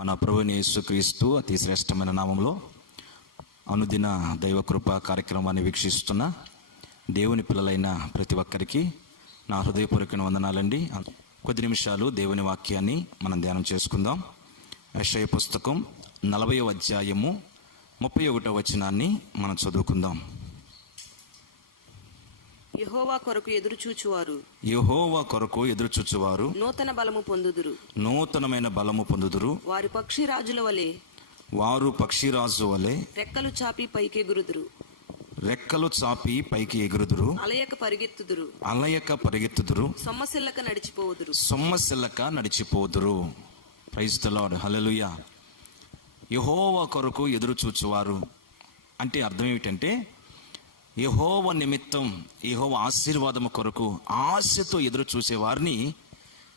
మన ప్రభుని యేసుక్రీస్తు అతి శ్రేష్టమైన నామంలో అనుదిన దైవకృప కార్యక్రమాన్ని వీక్షిస్తున్న దేవుని పిల్లలైన ప్రతి ఒక్కరికి నా హృదయపూర్వక వందనాలండి. కొద్ది నిమిషాలు దేవుని వాక్యాన్ని మనం ధ్యానం చేసుకుందాం. యషయ పుస్తకం నలభై అధ్యాయము ముప్పై ఒకటో వచనాన్ని మనం చదువుకుందాం. యెహోవా కొరకు ఎదురు చూచువారు. యెహోవా కొరకు ఎదురుచూచువారు నూతన బలము పొందుదురు. నూతనమైన బలము పొందుదురు. వారి పక్షి రాజుల వలె. వారు పక్షిరాజు వలె. రెక్కలు చాపి పైకెగురుదురు రెక్కలు చాపి పైకి ఎగురుదురు. అలయక పరిగెత్తుదురు. అలయక పరిగెత్తుదురు. సొమ్మసిల్లక నడిచిపోవుదురు సొమ్మసిల్లక నడిచిపోదురు. ప్రైజ్ ద లార్డ్ హల్లెలూయా యహోవ కొరకు ఎదురు చూచువారు. అంటే అర్థం ఏమిటంటే యహోవ నిమిత్తం యహోవ ఆశీర్వాదము కొరకు ఆశతో ఎదురు చూసేవారిని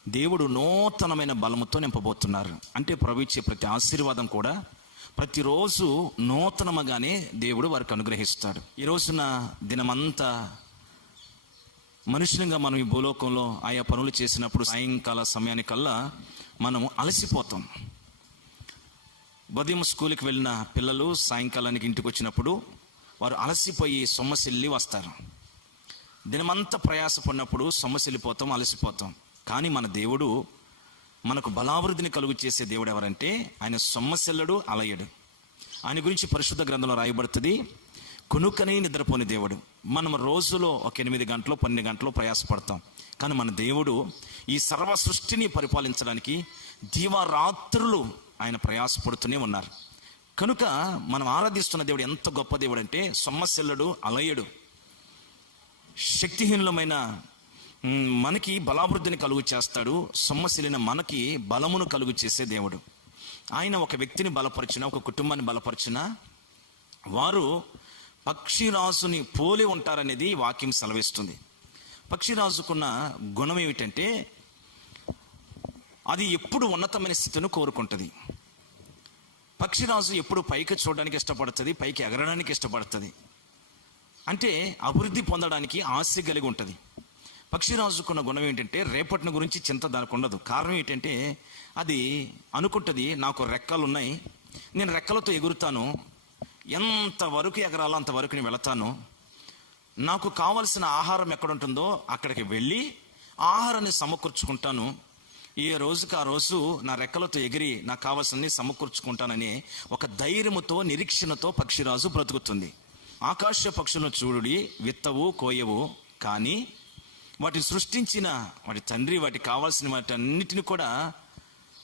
దేవుడు నూతనమైన బలముతో నింపబోతున్నారు. అంటే ప్రభు ప్రతి ఆశీర్వాదం కూడా ప్రతిరోజు నూతనముగానే దేవుడు వారికి అనుగ్రహిస్తాడు. ఈ రోజున దినమంతా మనుషులంగా మనం ఈ భూలోకంలో ఆయా పనులు చేసినప్పుడు సాయంకాల సమయానికల్లా మనము అలసిపోతాం. ఉదయం స్కూల్కి వెళ్ళిన పిల్లలు సాయంకాలానికి ఇంటికి వచ్చినప్పుడు వారు అలసిపోయి సొమ్మసిల్లి వస్తారు. దినమంతా ప్రయాసపడినప్పుడు సొమ్మసిల్లిపోతాం అలసిపోతాం. కానీ మన దేవుడు మనకు బలావృద్ధిని కలుగు చేసే దేవుడు ఎవరంటే ఆయన సొమ్మసిల్లడు అలయడు. ఆయన గురించి పరిశుద్ధ గ్రంథంలో రాయబడుతుంది కొనుక్కనే నిద్రపోని దేవుడు. మనం రోజులో ఒక ఎనిమిది గంటలు పన్నెండు గంటలు ప్రయాసపడతాం. కానీ మన దేవుడు ఈ సర్వ సృష్టిని పరిపాలించడానికి దీవారాత్రులు ఆయన ప్రయాసపడుతూనే ఉన్నారు. కనుక మనం ఆరాధిస్తున్న దేవుడు ఎంత గొప్ప దేవుడు అంటే సొమ్మశిల్లుడు అలయుడు. శక్తిహీనులమైన మనకి బలాభివృద్ధిని కలుగు చేస్తాడు. సొమ్మశిలిన మనకి బలమును కలుగు చేసే దేవుడు. ఆయన ఒక వ్యక్తిని బలపరిచిన ఒక కుటుంబాన్ని బలపరిచిన వారు పక్షిరాజుని పోలి ఉంటారనేది వాక్యం సెలవిస్తుంది. పక్షిరాజుకున్న గుణం ఏమిటంటే అది ఎప్పుడు ఉన్నతమైన స్థితిని కోరుకుంటుంది. పక్షిరాజు ఎప్పుడు పైకి చూడడానికి ఇష్టపడుతుంది పైకి ఎగరడానికి ఇష్టపడుతుంది. అంటే అభివృద్ధి పొందడానికి ఆశ కలిగి ఉంటుంది. పక్షిరాజుకున్న గుణం ఏంటంటే రేపటిని గురించి చింత దానికి ఉండదు. కారణం ఏంటంటే అది అనుకుంటుంది నాకు రెక్కలు ఉన్నాయి నేను రెక్కలతో ఎగురుతాను ఎంతవరకు ఎగరాలో అంతవరకు నేను వెళతాను నాకు కావలసిన ఆహారం ఎక్కడ ఉంటుందో అక్కడికి వెళ్ళి ఆహారాన్ని సమకూర్చుకుంటాను ఈ రోజుకి ఆ రోజు నా రెక్కలతో ఎగిరి నాకు కావాల్సినవి సమకూర్చుకుంటానని ఒక ధైర్యముతో నిరీక్షణతో పక్షిరాజు బ్రతుకుతుంది. ఆకాశ పక్షులను చూడుడి విత్తవు కోయవు. కానీ వాటిని సృష్టించిన వాటి తండ్రి వాటికి కావాల్సిన వాటి అన్నిటిని కూడా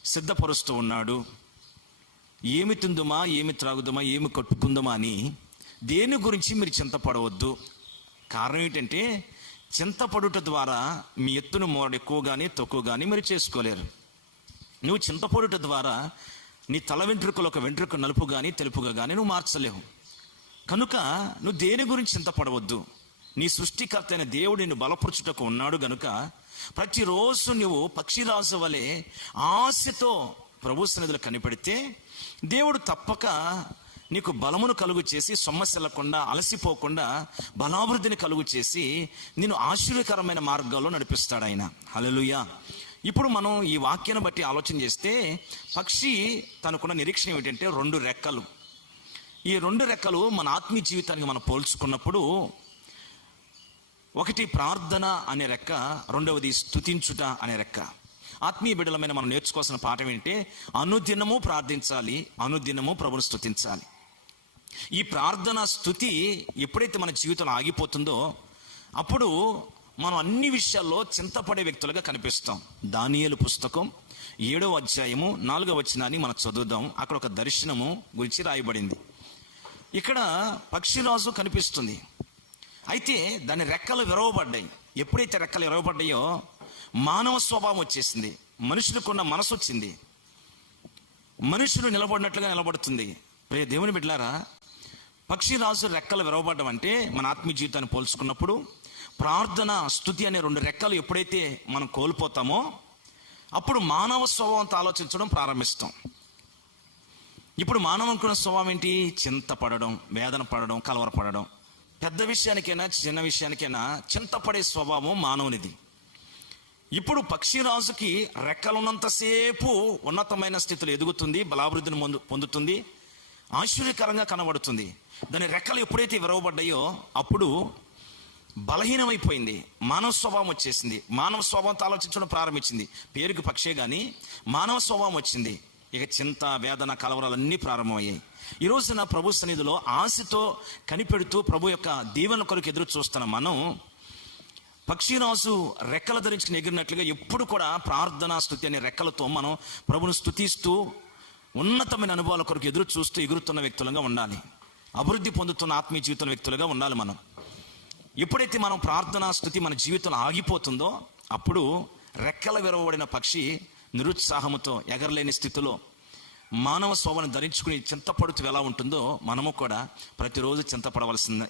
సిద్ధపరుస్తూ ఉన్నాడు. ఏమి తిందుమా ఏమి త్రాగుదుమా ఏమి కట్టుకుందామా అని దేని గురించి మీరు చింతపడవద్దు. కారణం ఏంటంటే చింతపడుట ద్వారా మీ ఎత్తును మోడ ఎక్కువ కానీ తక్కువ కానీ మరి చేసుకోలేరు. నువ్వు చింతపడుట ద్వారా నీ తల వెంట్రుకలు ఒక వెంట్రుక నలుపు కానీ తెలుపుగా కానీ నువ్వు మార్చలేవు. కనుక నువ్వు దేని గురించి చింతపడవద్దు. నీ సృష్టికర్త అయిన దేవుడు నిన్ను బలపరచుటకు ఉన్నాడు గనుక ప్రతిరోజు నువ్వు పక్షిరాజు వలె ఆశతో ప్రభు సన్నిధిలో కనిపెడితే దేవుడు తప్పక నీకు బలమును కలుగు చేసి సొమ్మశెల్లకుండా అలసిపోకుండా బలాభివృద్ధిని కలుగు చేసి నేను ఆశ్చర్యకరమైన మార్గాల్లో నడిపిస్తాడు ఆయన. హల్లెలూయా. ఇప్పుడు మనం ఈ వాక్యాన్ని బట్టి ఆలోచన చేస్తే పక్షి తనకున్న నిరీక్షణ ఏమిటంటే రెండు రెక్కలు. ఈ రెండు రెక్కలు మన ఆత్మీయ జీవితానికి మనం పోల్చుకున్నప్పుడు ఒకటి ప్రార్థన అనే రెక్క రెండవది స్తుతించుట అనే రెక్క. ఆత్మీయ బిడ్డలమైన మనం నేర్చుకోవాల్సిన పాఠం ఏంటంటే అనుదినము ప్రార్థించాలి అనుదినము ప్రభుని స్తుతించాలి. ఈ ప్రార్థన స్థుతి ఎప్పుడైతే మన జీవితంలో ఆగిపోతుందో అప్పుడు మనం అన్ని విషయాల్లో చింతపడే వ్యక్తులుగా కనిపిస్తాం. దానియలు పుస్తకం ఏడవ అధ్యాయము నాలుగవ వచనాన్ని మనం చదువుదాం. అక్కడ ఒక దర్శనము గురించి రాయబడింది. ఇక్కడ పక్షిరాజు కనిపిస్తుంది. అయితే దాని రెక్కలు విరవబడ్డాయి. ఎప్పుడైతే రెక్కలు విరవబడ్డాయో మానవ స్వభావం వచ్చేసింది. మనుషులకున్న మనసు వచ్చింది. మనుషులు నిలబడినట్లుగా నిలబడుతుంది. ప్రే దేవుని బిడ్లారా పక్షిరాజు రెక్కలు విరవబడ్డం అంటే మన ఆత్మీయ జీవితాన్ని పోల్చుకున్నప్పుడు ప్రార్థన స్థుతి అనే రెండు రెక్కలు ఎప్పుడైతే మనం కోల్పోతామో అప్పుడు మానవ స్వభావంతో ఆలోచించడం ప్రారంభిస్తాం. ఇప్పుడు మానవుకున్న స్వభావం ఏంటి? చింతపడడం వేదన పడడం కలవరపడడం. పెద్ద విషయానికైనా చిన్న విషయానికైనా చింతపడే స్వభావం మానవునిది. ఇప్పుడు పక్షిరాజుకి రెక్కలున్నంతసేపు ఉన్నతమైన స్థితిలో ఎదుగుతుంది బలాభివృద్ధిని పొందుతుంది. ఆశ్చర్యకరంగా కనబడుతుంది. దాని రెక్కలు ఎప్పుడైతే విరవబడ్డాయో అప్పుడు బలహీనమైపోయింది. మానవ స్వభావం వచ్చేసింది. మానవ స్వభావంతో ఆలోచించడం ప్రారంభించింది. పేరుకి పక్షే కానీ మానవ స్వభావం వచ్చింది. ఇక చింత వేదన కలవరాలన్నీ ప్రారంభమయ్యాయి. ఈ రోజున ప్రభు సన్నిధిలో ఆశతో కనిపెడుతూ ప్రభు యొక్క దీవెన కొరకు ఎదురు చూస్తున్న మనం పక్షిరాజు రెక్కలు ధరించుకుని ఎగిరినట్లుగా ఎప్పుడు కూడా ప్రార్థనా స్థుతి అనే రెక్కలతో మనం ప్రభును స్థుతిస్తూ ఉన్నతమైన అనుభవాల కొరకు ఎదురు చూస్తూ ఎగురుతున్న వ్యక్తులుగా ఉండాలి. అభివృద్ధి పొందుతున్న ఆత్మీయ జీవితంలో వ్యక్తులుగా ఉండాలి మనం. ఎప్పుడైతే మనం ప్రార్థనా స్థుతి మన జీవితంలో ఆగిపోతుందో అప్పుడు రెక్కల విరవబడిన పక్షి నిరుత్సాహముతో ఎగరలేని స్థితిలో మానవ శోభను ధరించుకుని చింతపడుతూ ఎలా ఉంటుందో మనము కూడా ప్రతిరోజు చింతపడవలసిందే.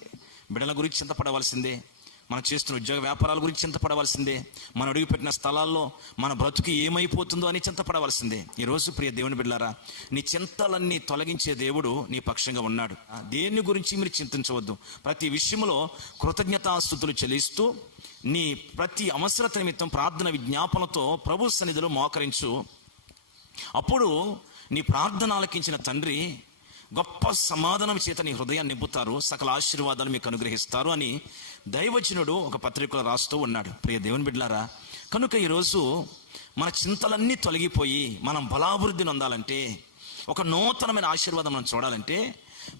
బిడ్డల గురించి చింతపడవలసిందే. మనం చేస్తున్న ఉద్యోగ వ్యాపారాల గురించి చింతపడవలసిందే. మనం అడుగుపెట్టిన స్థలాల్లో మన బ్రతుకు ఏమైపోతుందో అని చింతపడవలసిందే. ఈరోజు ప్రియ దేవుని బిడ్డారా నీ చింతలన్నీ తొలగించే దేవుడు నీ పక్షంగా ఉన్నాడు. దేని గురించి మీరు చింతించవద్దు. ప్రతి విషయంలో కృతజ్ఞతాస్థుతులు చెల్లిస్తూ నీ ప్రతి అవసరత నిమిత్తం ప్రార్థన విజ్ఞాపనతో ప్రభు సన్నిధిలో మోకరించు. అప్పుడు నీ ప్రార్థన ఆలకించిన తండ్రి గొప్ప సమాధానం చేత నీ హృదయాన్ని నింపుతారు సకల ఆశీర్వాదాలు మీకు అనుగ్రహిస్తారు అని దైవచనుడు ఒక పత్రికలో రాస్తూ ఉన్నాడు. ప్రియ దేవుని బిడ్లారా కనుక ఈరోజు మన చింతలన్నీ తొలగిపోయి మనం బలాభివృద్ధిని నొందాలంటే ఒక నూతనమైన ఆశీర్వాదం మనం చూడాలంటే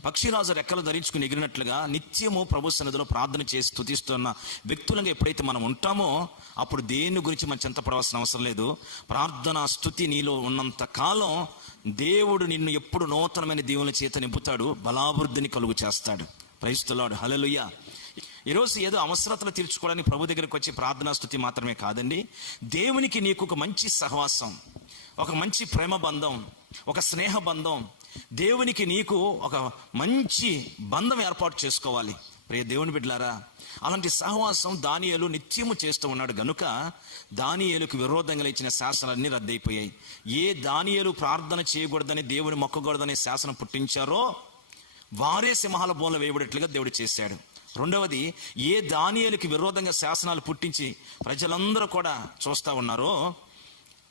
పక్షిరాజు రెక్కలు ధరించుకుని ఎగిరినట్లుగా నిత్యము ప్రభు సన్నిధిలో ప్రార్థన చేసి స్తుతిస్తున్న వ్యక్తులంగా ఎప్పుడైతే మనం ఉంటామో అప్పుడు దేని గురించి మనం చింతపడవలసిన అవసరం లేదు. ప్రార్థన స్థుతి నీలో ఉన్నంత కాలం దేవుడు నిన్ను ఎప్పుడు నూతనమైన దేవుని చేత నింపుతాడు బలాభివృద్ధిని కలుగు చేస్తాడు. ప్రైస్తులాడు హలలుయ్య ఈరోజు ఏదో అవసరతలు తీర్చుకోవడానికి ప్రభు దగ్గరికి వచ్చి ప్రార్థనా స్థుతి మాత్రమే కాదండి. దేవునికి నీకు ఒక మంచి సహవాసం ఒక మంచి ప్రేమ బంధం ఒక స్నేహ బంధం దేవునికి నీకు ఒక మంచి బంధం ఏర్పాటు చేసుకోవాలి. ప్రియ దేవుని బిడ్డలారా అలాంటి సహవాసం దానియలు నిత్యము చేస్తూ ఉన్నాడు. గనుక దానియలకు విరోధంగా ఇచ్చిన శాసనాలన్నీ రద్దయిపోయాయి. ఏ దానియలు ప్రార్థన చేయకూడదని దేవుని మొక్కకూడదని శాసనం పుట్టించారో వారే సింహాల బోన్లు వేయబడేట్లుగా దేవుడు చేశాడు. రెండవది ఏ దానియేలుకి విరోధంగా శాసనాలు పుట్టించి ప్రజలందరూ కూడా చూస్తా ఉన్నారో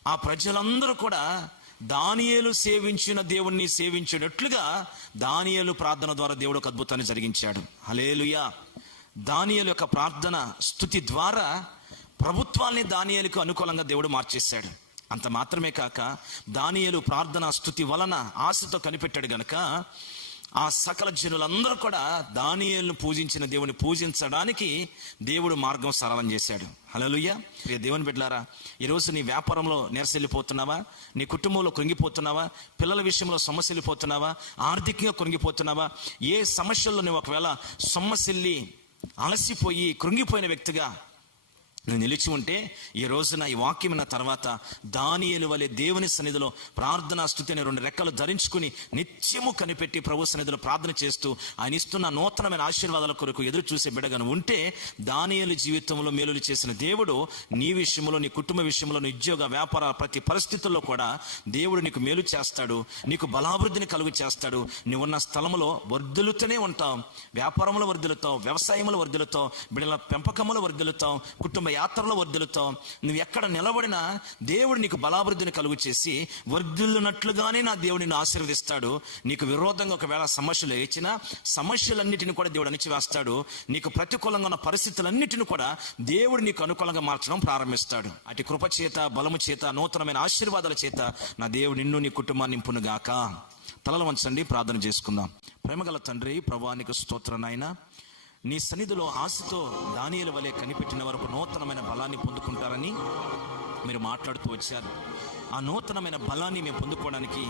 ఆ ప్రజలందరూ కూడా దానియేలు సేవించిన దేవుణ్ణి సేవించినట్లుగా దానియేలు ప్రార్థన ద్వారా దేవుడు ఒక అద్భుతాన్ని జరిగించాడు. హలేలుయా దానియేలు యొక్క ప్రార్థన స్థుతి ద్వారా ప్రభుత్వాన్ని దానియేలుకు అనుకూలంగా దేవుడు మార్చేశాడు. అంత మాత్రమే కాక దానియేలు ప్రార్థన స్థుతి వలన ఆశతో కనిపెట్టాడు గనక ఆ సకల జనులందరూ కూడా దానియేలును పూజించిన దేవుని పూజించడానికి దేవుడు మార్గం సరళం చేశాడు. హలలుయ్య దేవుని బిడ్డలారా ఈరోజు నీ వ్యాపారంలో నెరసెళ్ళిపోతున్నావా? నీ కుటుంబంలో కృంగిపోతున్నావా? పిల్లల విషయంలో సమస్యలిపోతున్నావా? ఆర్థికంగా కృంగిపోతున్నావా? ఏ సమస్యల్లో నువ్వు ఒకవేళ సొమ్మసిల్లి అలసిపోయి కృంగిపోయిన వ్యక్తిగా నువ్వు నిలిచి ఉంటే ఈ రోజున ఈ వాక్యం నా తర్వాత దానియలు వలె దేవుని సన్నిధిలో ప్రార్థనా స్థుతి రెండు రెక్కలు ధరించుకుని నిత్యము కనిపెట్టి ప్రభు సన్నిధిలో ప్రార్థన చేస్తూ ఆయన ఇస్తున్న నూతనమైన ఆశీర్వాదాల కొరకు ఎదురు చూసే బిడగను ఉంటే దానియలు జీవితంలో మేలులు చేసిన దేవుడు నీ విషయంలో నీ కుటుంబ విషయంలో నీ ఉద్యోగ వ్యాపార ప్రతి పరిస్థితుల్లో కూడా దేవుడు నీకు మేలు చేస్తాడు నీకు బలాభివృద్ధిని కలుగు చేస్తాడు. నువ్వు ఉన్న స్థలంలో వర్ధులుతూనే ఉంటావు వ్యాపారంలో వర్ధులుతావు వ్యవసాయంలో వర్ధులుతావు బిడ్డల పెంపకంలో వర్ధులుతావు కుటుంబ యాత్రలో వర్ధులుతావు నువ్వు ఎక్కడ నిలబడినా దేవుడు నీకు బలాభివృద్ధిని కలుగు చేసి వర్ధిల్లునట్లుగానే నా దేవుడు నిన్ను ఆశీర్వదిస్తాడు. నీకు విరోధంగా ఒకవేళ సమస్యలు ఇచ్చినా సమస్యలన్నిటిని కూడా దేవుడు అణిచివేస్తాడు. నీకు ప్రతికూలంగా ఉన్న పరిస్థితులన్నిటిని కూడా దేవుడు నీకు అనుకూలంగా మార్చడం ప్రారంభిస్తాడు. అటు కృప చేత బలము చేత నూతనమైన ఆశీర్వాదాల చేత నా దేవుడు నిన్ను నీ కుటుంబాన్ని నింపునుగాక. తలలు వంచండి ప్రార్థన చేసుకుందాం. ప్రేమగల తండ్రి ప్రభానికి స్తోత్రనైనా నీ సన్నిధిలో ఆశతో దానియల వలె కనిపెట్టిన వరకు నూతనమైన బలాన్ని పొందుకుంటారని మీరు మాట్లాడుతూ వచ్చారు. ఆ నూతనమైన బలాన్ని మేము పొందుకోవడానికి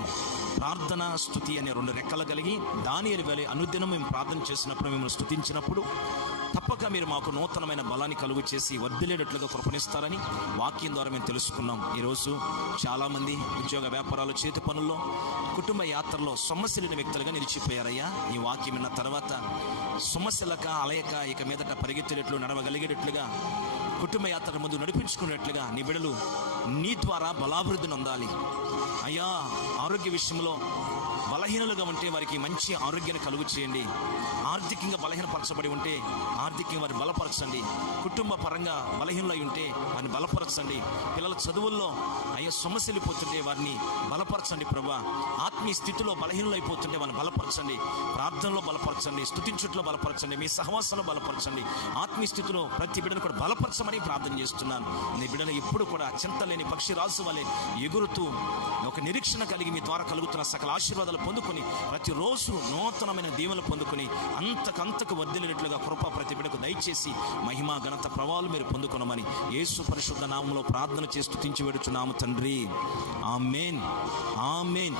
ప్రార్థన స్థుతి అనే రెండు రెక్కలు కలిగి దాని వెళ్ళి అనుదినం మేము ప్రార్థన చేసినప్పుడు మిమ్మల్ని స్థుతించినప్పుడు తప్పక మీరు మాకు నూతనమైన బలాన్ని కలుగు చేసి వర్ధిలేటట్లుగా కృపణిస్తారని వాక్యం ద్వారా మేము తెలుసుకున్నాం. ఈరోజు చాలామంది ఉద్యోగ వ్యాపారాలు చేతి పనుల్లో కుటుంబ యాత్రలో సొమ్మసిలిన వ్యక్తులుగా నిలిచిపోయారయ్యా. ఈ వాక్యం విన్న తర్వాత సొమ్మసిలక అలయక ఇక మీదట పరిగెత్తేటట్లు నడవగలిగేటట్లుగా కుటుంబ యాత్ర ముందు నడిపించుకునేట్లుగా నీ బిడలు నీ ద్వారా బలాభివృద్ధి నొందాలి. అయ్యా ఆరోగ్య విషయంలో బలహీనలుగా ఉంటే వారికి మంచి ఆరోగ్యాన్ని కలుగు చేయండి ఆర్థికంగా బలహీనపరచబడి ఉంటే ఆర్థికంగా వారిని బలపరచండి. కుటుంబ పరంగా బలహీనలై ఉంటే వారిని బలపరచండి. పిల్లల చదువుల్లో అయ్యా సొమ్మసిల్లిపోతుంటే వారిని బలపరచండి ప్రభా. ఆత్మీయ స్థితిలో బలహీనలైపోతుంటే వారిని బలపరచండి. ప్రార్థనలో బలపరచండి. స్థుతించుట్లో బలపరచండి. మీ సహవాసంలో బలపరచండి. ఆత్మీయ స్థితిలో ప్రతి బిడ్డను కూడా బలపరచమని ప్రార్థన చేస్తున్నాను. నీ బిడ్డలు ఎప్పుడు కూడా చింతలేని పక్షి రాసు వలె ఎగురుతూ ఒక నిరీక్షణ కలిగి మీ ద్వారా కలుగుతున్న సకల ఆశీర్వాదాలు పొందుకొని ప్రతిరోజు నూతనమైన దీవెనలు పొందుకొని అంతకంతకు వర్ధిల్లినట్లుగా కృప ప్రతి బిడకు దయచేసి మహిమా ఘనత ప్రభావాలు మీరు పొందుకునమని యేసు పరిశుద్ధ నామంలో ప్రార్థన చేస్తూ తించి వేడుచున్నాము తండ్రి. ఆమెన్. ఆమెన్.